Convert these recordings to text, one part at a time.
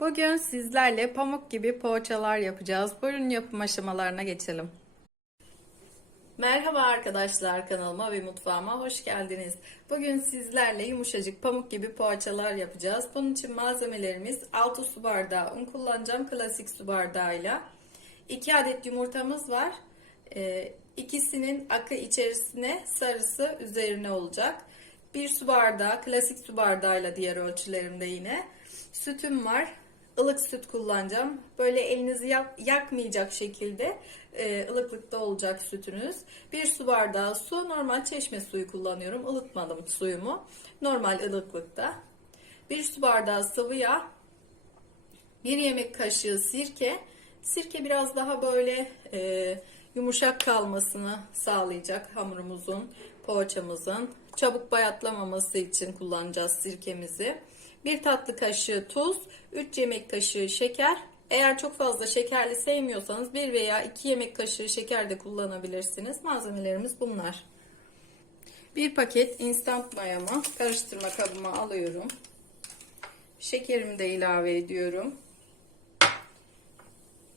Bugün sizlerle pamuk gibi poğaçalar yapacağız. Buyurun yapım aşamalarına geçelim. Merhaba arkadaşlar kanalıma ve mutfağıma hoş geldiniz. Bugün sizlerle yumuşacık pamuk gibi poğaçalar yapacağız. Bunun için malzemelerimiz 6 su bardağı un kullanacağım klasik su bardağıyla. 2 adet yumurtamız var. Ee, ikisinin akı içerisine sarısı üzerine olacak. 1 su bardağı klasik su bardağıyla diğer ölçülerimde yine. Sütüm var. Ilık süt kullanacağım. Böyle elinizi yak- yakmayacak şekilde e, ılıklıkta olacak sütünüz. Bir su bardağı su. Normal çeşme suyu kullanıyorum. Ilıtmadım suyumu. Normal ılıklıkta. Bir su bardağı sıvı yağ. Bir yemek kaşığı sirke. Sirke biraz daha böyle e, yumuşak kalmasını sağlayacak hamurumuzun, poğaçamızın. Çabuk bayatlamaması için kullanacağız sirkemizi. Bir tatlı kaşığı tuz, 3 yemek kaşığı şeker. Eğer çok fazla şekerli sevmiyorsanız 1 veya 2 yemek kaşığı şeker de kullanabilirsiniz. Malzemelerimiz bunlar. Bir paket instant mayamı karıştırma kabıma alıyorum. Şekerimi de ilave ediyorum.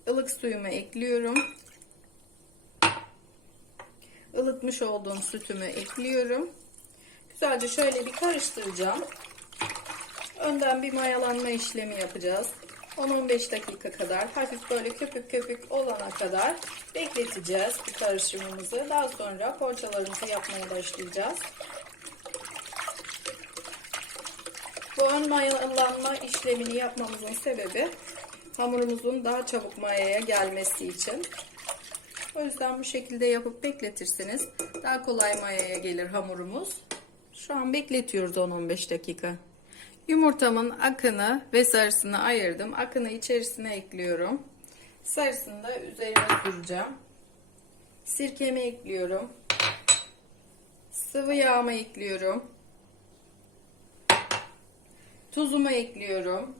Ilık suyumu ekliyorum. Ilıtmış olduğum sütümü ekliyorum. Güzelce şöyle bir karıştıracağım. Önden bir mayalanma işlemi yapacağız. 10-15 dakika kadar hafif böyle köpük köpük olana kadar bekleteceğiz bu karışımımızı. Daha sonra poğaçalarımızı yapmaya başlayacağız. Bu ön mayalanma işlemini yapmamızın sebebi hamurumuzun daha çabuk mayaya gelmesi için. O yüzden bu şekilde yapıp bekletirseniz daha kolay mayaya gelir hamurumuz. Şu an bekletiyoruz 10-15 dakika. Yumurtamın akını ve sarısını ayırdım. Akını içerisine ekliyorum. Sarısını da üzerine süreceğim. Sirkemi ekliyorum. Sıvı yağımı ekliyorum. Tuzumu ekliyorum.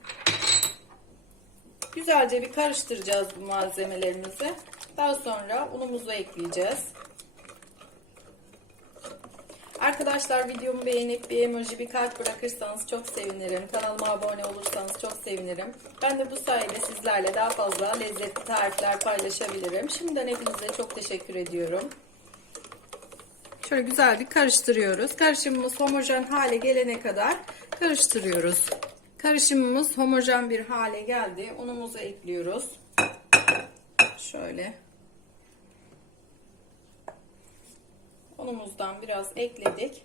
Güzelce bir karıştıracağız bu malzemelerimizi. Daha sonra unumuzu ekleyeceğiz. Arkadaşlar videomu beğenip bir emoji bir kalp bırakırsanız çok sevinirim. Kanalıma abone olursanız çok sevinirim. Ben de bu sayede sizlerle daha fazla lezzetli tarifler paylaşabilirim. Şimdiden hepinize çok teşekkür ediyorum. Şöyle güzel bir karıştırıyoruz. Karışımımız homojen hale gelene kadar karıştırıyoruz. Karışımımız homojen bir hale geldi. Unumuzu ekliyoruz. Şöyle. Unumuzdan biraz ekledik.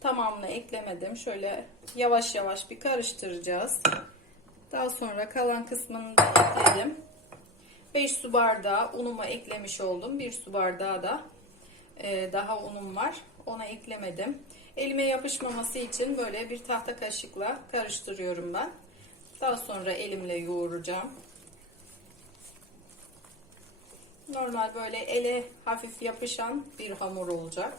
Tamamını eklemedim. Şöyle yavaş yavaş bir karıştıracağız. Daha sonra kalan kısmını da ekledim. 5 su bardağı unumu eklemiş oldum. 1 su bardağı da e, daha unum var. Ona eklemedim. Elime yapışmaması için böyle bir tahta kaşıkla karıştırıyorum ben. Daha sonra elimle yoğuracağım. Normal böyle ele hafif yapışan bir hamur olacak.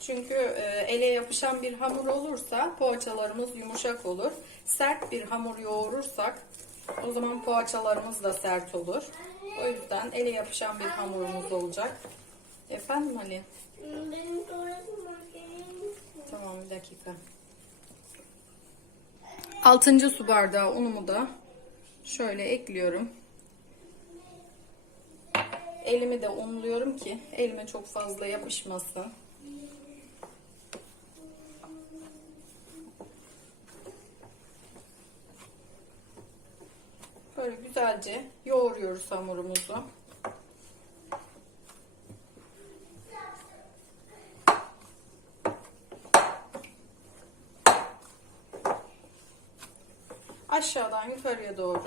Çünkü e, ele yapışan bir hamur olursa poğaçalarımız yumuşak olur. Sert bir hamur yoğurursak o zaman poğaçalarımız da sert olur. O yüzden ele yapışan bir hamurumuz olacak. Efendim Ali? Benim. Tamam bir dakika. Altıncı su bardağı unumu da şöyle ekliyorum. Elimi de unluyorum ki elime çok fazla yapışmasın. Böyle güzelce yoğuruyoruz hamurumuzu. Aşağıdan yukarıya doğru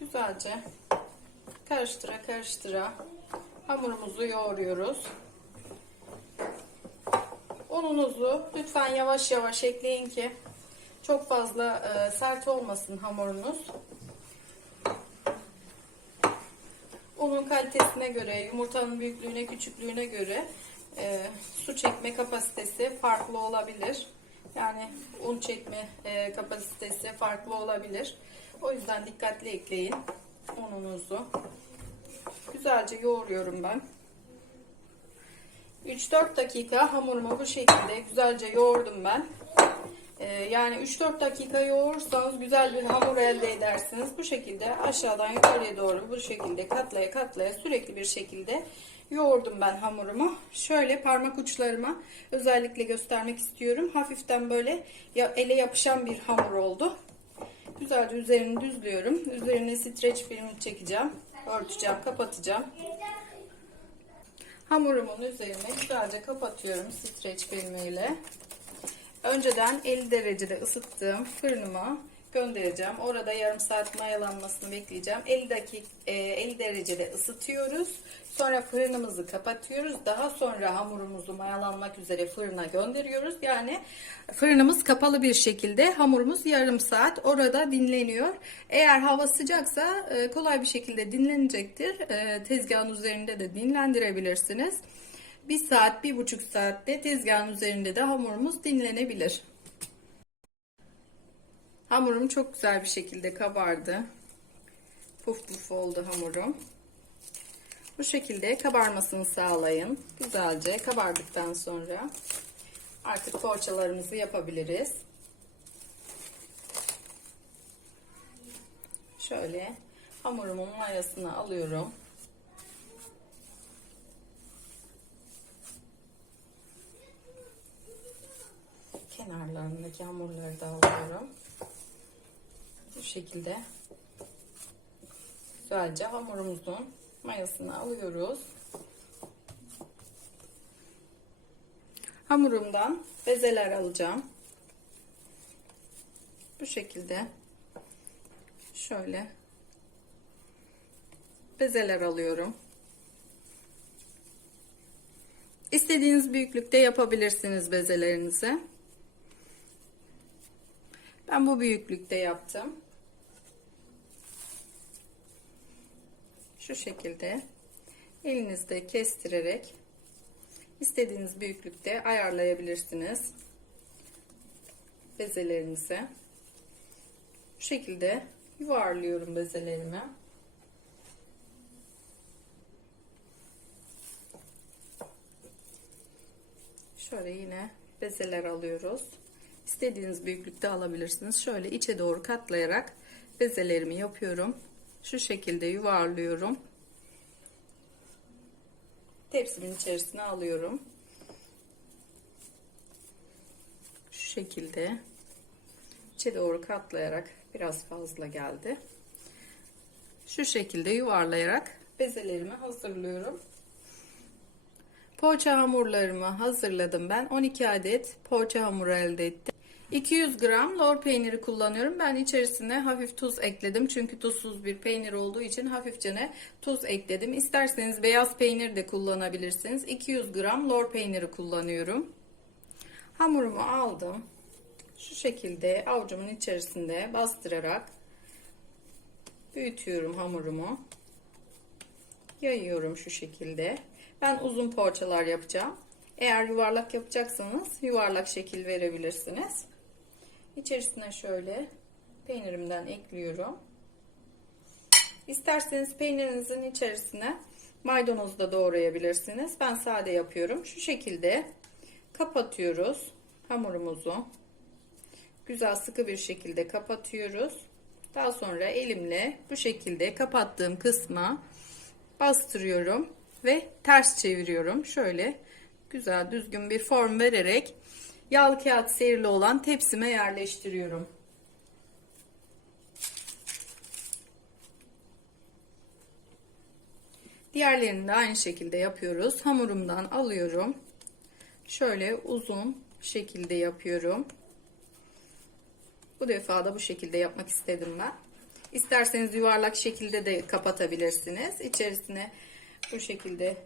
güzelce karıştıra karıştıra hamurumuzu yoğuruyoruz. Ununuzu lütfen yavaş yavaş ekleyin ki çok fazla e, sert olmasın hamurunuz. Unun kalitesine göre, yumurtanın büyüklüğüne, küçüklüğüne göre e, su çekme kapasitesi farklı olabilir. Yani un çekme e, kapasitesi farklı olabilir. O yüzden dikkatli ekleyin ununuzu. Güzelce yoğuruyorum ben. 3-4 dakika hamurumu bu şekilde güzelce yoğurdum ben. Ee, yani 3-4 dakika yoğurursanız güzel bir hamur elde edersiniz. Bu şekilde aşağıdan yukarıya doğru bu şekilde katlaya katlaya sürekli bir şekilde yoğurdum ben hamurumu. Şöyle parmak uçlarıma özellikle göstermek istiyorum. Hafiften böyle ele yapışan bir hamur oldu. Güzelce üzerini düzlüyorum. Üzerine streç film çekeceğim. Örteceğim, kapatacağım. Hamurumun üzerine güzelce kapatıyorum streç filmiyle. Önceden 50 derecede ısıttığım fırınıma göndereceğim. Orada yarım saat mayalanmasını bekleyeceğim. 50 dakika 50 derecede ısıtıyoruz. Sonra fırınımızı kapatıyoruz. Daha sonra hamurumuzu mayalanmak üzere fırına gönderiyoruz. Yani fırınımız kapalı bir şekilde hamurumuz yarım saat orada dinleniyor. Eğer hava sıcaksa e, kolay bir şekilde dinlenecektir. E, Tezgahın üzerinde de dinlendirebilirsiniz. Bir saat, bir buçuk saatte tezgahın üzerinde de hamurumuz dinlenebilir. Hamurum çok güzel bir şekilde kabardı. Puf puf oldu hamurum. Bu şekilde kabarmasını sağlayın. Güzelce kabardıktan sonra artık poğaçalarımızı yapabiliriz. Şöyle hamurumun mayasını alıyorum. Kenarlarındaki hamurları da alıyorum. Bu şekilde güzelce hamurumuzun mayasını alıyoruz. Hamurumdan bezeler alacağım. Bu şekilde şöyle bezeler alıyorum. İstediğiniz büyüklükte yapabilirsiniz bezelerinizi. Ben bu büyüklükte yaptım. Şu şekilde elinizde kestirerek istediğiniz büyüklükte ayarlayabilirsiniz bezelerinizi. Bu şekilde yuvarlıyorum bezelerimi. Şöyle yine bezeler alıyoruz. İstediğiniz büyüklükte alabilirsiniz. Şöyle içe doğru katlayarak bezelerimi yapıyorum. Şu şekilde yuvarlıyorum. Tepsimin içerisine alıyorum. Şu şekilde içe doğru katlayarak biraz fazla geldi. Şu şekilde yuvarlayarak bezelerimi hazırlıyorum. Poğaça hamurlarımı hazırladım ben. 12 adet poğaça hamuru elde ettim. 200 gram lor peyniri kullanıyorum. Ben içerisine hafif tuz ekledim. Çünkü tuzsuz bir peynir olduğu için hafifçe tuz ekledim. İsterseniz beyaz peynir de kullanabilirsiniz. 200 gram lor peyniri kullanıyorum. Hamurumu aldım. Şu şekilde avucumun içerisinde bastırarak büyütüyorum hamurumu. Yayıyorum şu şekilde. Ben uzun poğaçalar yapacağım. Eğer yuvarlak yapacaksanız yuvarlak şekil verebilirsiniz. İçerisine şöyle peynirimden ekliyorum. İsterseniz peynirinizin içerisine maydanoz da doğrayabilirsiniz. Ben sade yapıyorum. Şu şekilde kapatıyoruz hamurumuzu. Güzel sıkı bir şekilde kapatıyoruz. Daha sonra elimle bu şekilde kapattığım kısma bastırıyorum ve ters çeviriyorum. Şöyle güzel düzgün bir form vererek yağlı kağıt serili olan tepsime yerleştiriyorum. Diğerlerini de aynı şekilde yapıyoruz. Hamurumdan alıyorum. Şöyle uzun şekilde yapıyorum. Bu defa da bu şekilde yapmak istedim ben. İsterseniz yuvarlak şekilde de kapatabilirsiniz. İçerisine bu şekilde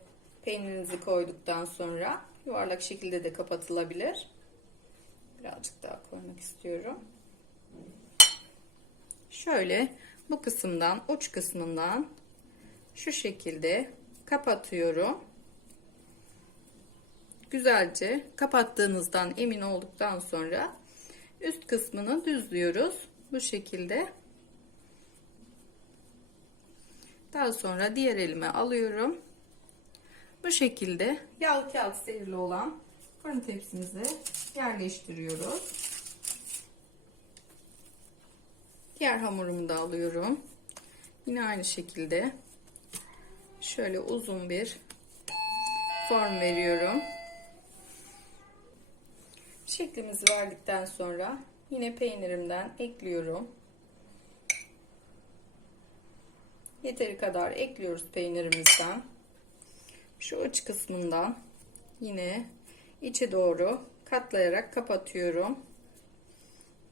peynirinizi koyduktan sonra yuvarlak şekilde de kapatılabilir. Birazcık daha koymak istiyorum. Şöyle bu kısımdan uç kısmından şu şekilde kapatıyorum. Güzelce kapattığınızdan emin olduktan sonra üst kısmını düzlüyoruz. Bu şekilde. Daha sonra diğer elime alıyorum. Bu şekilde yağlı kağıt serili olan fırın tepsimize yerleştiriyoruz. Diğer hamurumu da alıyorum. Yine aynı şekilde şöyle uzun bir form veriyorum. Şeklimizi verdikten sonra yine peynirimden ekliyorum. Yeteri kadar ekliyoruz peynirimizden. Şu uç kısmından yine içe doğru katlayarak kapatıyorum.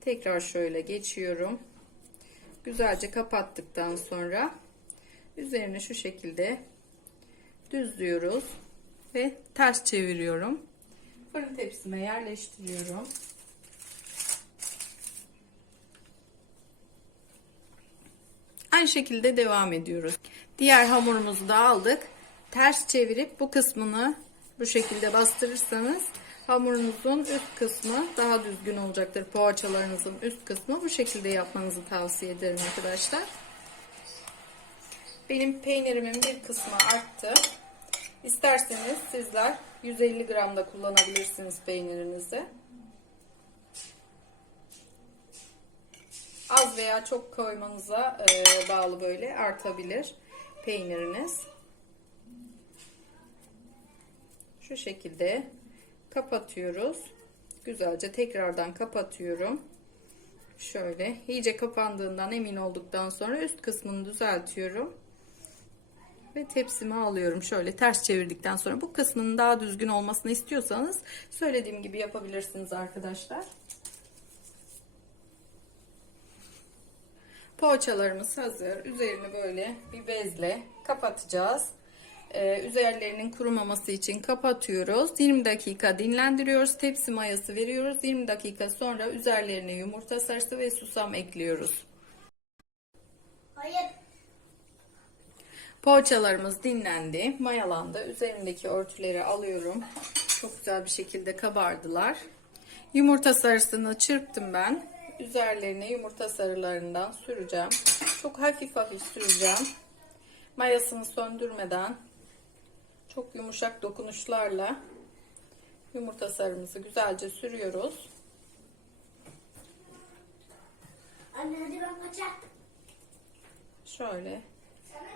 Tekrar şöyle geçiyorum. Güzelce kapattıktan sonra üzerine şu şekilde düzlüyoruz ve ters çeviriyorum. Fırın tepsime yerleştiriyorum. Aynı şekilde devam ediyoruz. Diğer hamurumuzu da aldık. Ters çevirip bu kısmını bu şekilde bastırırsanız hamurunuzun üst kısmı daha düzgün olacaktır. Poğaçalarınızın üst kısmı bu şekilde yapmanızı tavsiye ederim arkadaşlar. Benim peynirimin bir kısmı arttı. İsterseniz sizler 150 gram da kullanabilirsiniz peynirinizi. Az veya çok koymanıza e, bağlı böyle artabilir peyniriniz. Şu şekilde kapatıyoruz. Güzelce tekrardan kapatıyorum. Şöyle iyice kapandığından emin olduktan sonra üst kısmını düzeltiyorum. Ve tepsime alıyorum. Şöyle ters çevirdikten sonra bu kısmının daha düzgün olmasını istiyorsanız söylediğim gibi yapabilirsiniz arkadaşlar. Poğaçalarımız hazır. Üzerini böyle bir bezle kapatacağız. Ee, üzerlerinin kurumaması için kapatıyoruz. 20 dakika dinlendiriyoruz. Tepsi mayası veriyoruz. 20 dakika sonra üzerlerine yumurta sarısı ve susam ekliyoruz. Hayır. Poğaçalarımız dinlendi, mayalandı. Üzerindeki örtüleri alıyorum. Çok güzel bir şekilde kabardılar. Yumurta sarısını çırptım ben. Üzerlerine yumurta sarılarından süreceğim. Çok hafif hafif süreceğim. Mayasını söndürmeden çok yumuşak dokunuşlarla yumurta sarımızı güzelce sürüyoruz. Anne hadi ben kaçar. Şöyle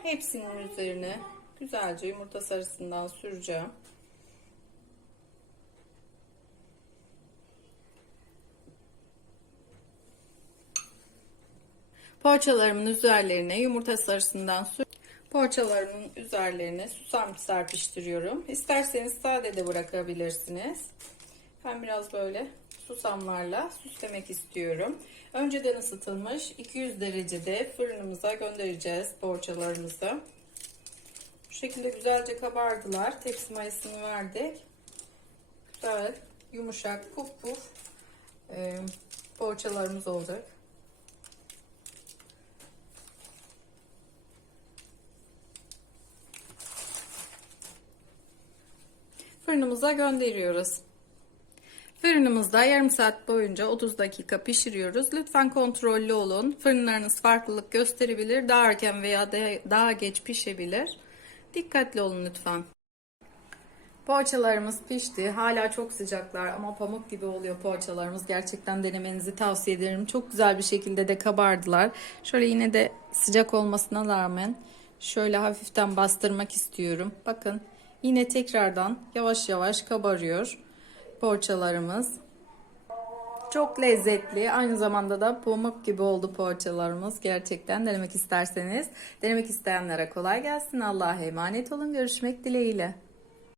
hepsinin üzerine güzelce yumurta sarısından süreceğim. Poğaçalarımın üzerlerine yumurta sarısından sür. Poğaçalarımın üzerlerine susam serpiştiriyorum. İsterseniz sade de bırakabilirsiniz. Ben biraz böyle susamlarla süslemek istiyorum. Önceden ısıtılmış 200 derecede fırınımıza göndereceğiz poğaçalarımızı. Bu şekilde güzelce kabardılar. Tepsi mayasını verdik. Güzel, yumuşak, puf puf e, poğaçalarımız olacak. Fırınımıza gönderiyoruz. Fırınımızda yarım saat boyunca 30 dakika pişiriyoruz. Lütfen kontrollü olun. Fırınlarınız farklılık gösterebilir. Daha erken veya daha geç pişebilir. Dikkatli olun lütfen. Poğaçalarımız pişti. Hala çok sıcaklar ama pamuk gibi oluyor poğaçalarımız. Gerçekten denemenizi tavsiye ederim. Çok güzel bir şekilde de kabardılar. Şöyle yine de sıcak olmasına rağmen şöyle hafiften bastırmak istiyorum. Bakın yine tekrardan yavaş yavaş kabarıyor poğaçalarımız. Çok lezzetli. Aynı zamanda da pamuk gibi oldu poğaçalarımız. Gerçekten denemek isterseniz. Denemek isteyenlere kolay gelsin. Allah'a emanet olun. Görüşmek dileğiyle.